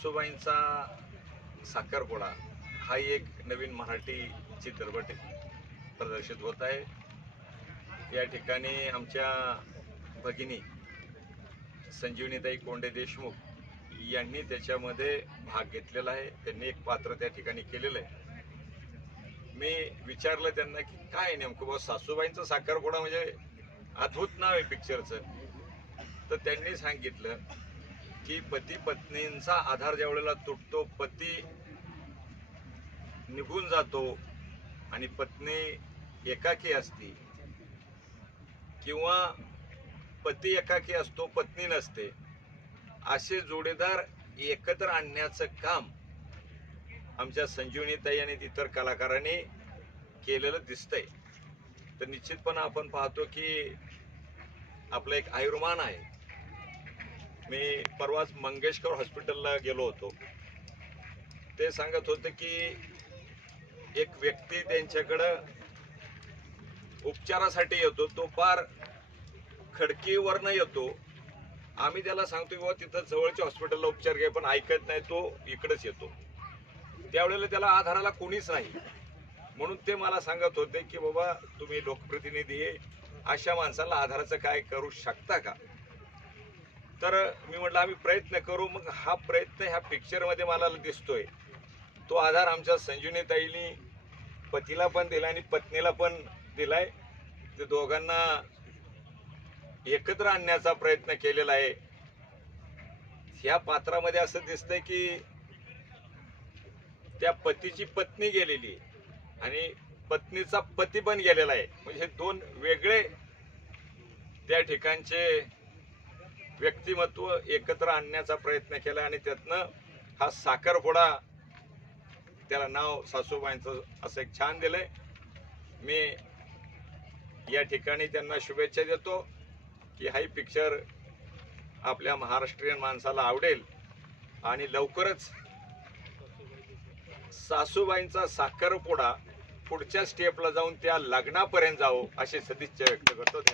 सासूबाईंचा साखरपुडा हा एक नवीन मराठी चित्रपट प्रदर्शित होत आहे. या ठिकाणी आमच्या भगिनी संजीवनीताई कोंडे देशमुख यांनी त्याच्यामध्ये भाग घेतलेला आहे. त्यांनी एक पात्र त्या ठिकाणी केलेलं आहे. मी विचारलं त्यांना की काय नेमकं बा सासूबाईंचा साखरपुडा म्हणजे अद्भुत नाव आहे पिक्चरचं तर त्यांनी सांगितलं की पती पत्नींचा आधार ज्या वेळेला तुटतो पती निघून जातो आणि पत्नी एकाकी असती किंवा पती एकाकी असतो पत्नी नसते असे जोडीदार एकत्र आणण्याचं काम आमच्या संजीवनीताई आणि इतर कलाकारांनी केलेलं दिसतंय. तर निश्चितपणे आपण पाहतो की आपलं एक आयुर्मान आहे. मी परवाच मंगेशकर हॉस्पिटलला गेलो होतो. ते सांगत होते की एक व्यक्ती त्यांच्याकडं उपचारासाठी येतो तो फार खडकीवरनं येतो. आम्ही त्याला सांगतो की बाबा तिथं जवळच्या हॉस्पिटलला उपचार घ्या पण ऐकत नाही तो इकडंच येतो. त्यावेळेला त्याला आधाराला कोणीच नाही. म्हणून ते मला सांगत होते की बाबा तुम्ही लोकप्रतिनिधी आहे अशा माणसाला आधाराचं काय करू शकता का? तर मी म्हटलं आम्ही प्रयत्न करू. मग हा प्रयत्न ह्या पिक्चरमध्ये मला दिसतोय. तो आधार आमच्या संजीवनीताईंनी पतीला पण दिला आणि पत्नीला पण दिलाय. ते दोघांना एकत्र आणण्याचा प्रयत्न केलेला आहे. ह्या पात्रामध्ये असं दिसतंय की त्या पतीची पत्नी गेलेली आहे आणि पत्नीचा पती पण गेलेला आहे. म्हणजे हे दोन वेगळे त्या ठिकाणचे व्यक्तिमत्व एकत्र आणण्याचा प्रयत्न केला आणि त्यातनं हा साखरफोडा त्याला नाव सासूबाईंचं असं एक छान दिलंय. मी या ठिकाणी त्यांना शुभेच्छा देतो की हाही पिक्चर आपल्या महाराष्ट्रीयन माणसाला आवडेल आणि लवकरच सासूबाईंचा साखरपोडा पुढच्या स्टेपला जाऊन त्या लग्नापर्यंत जावं अशी सदिच्छा व्यक्त करतो.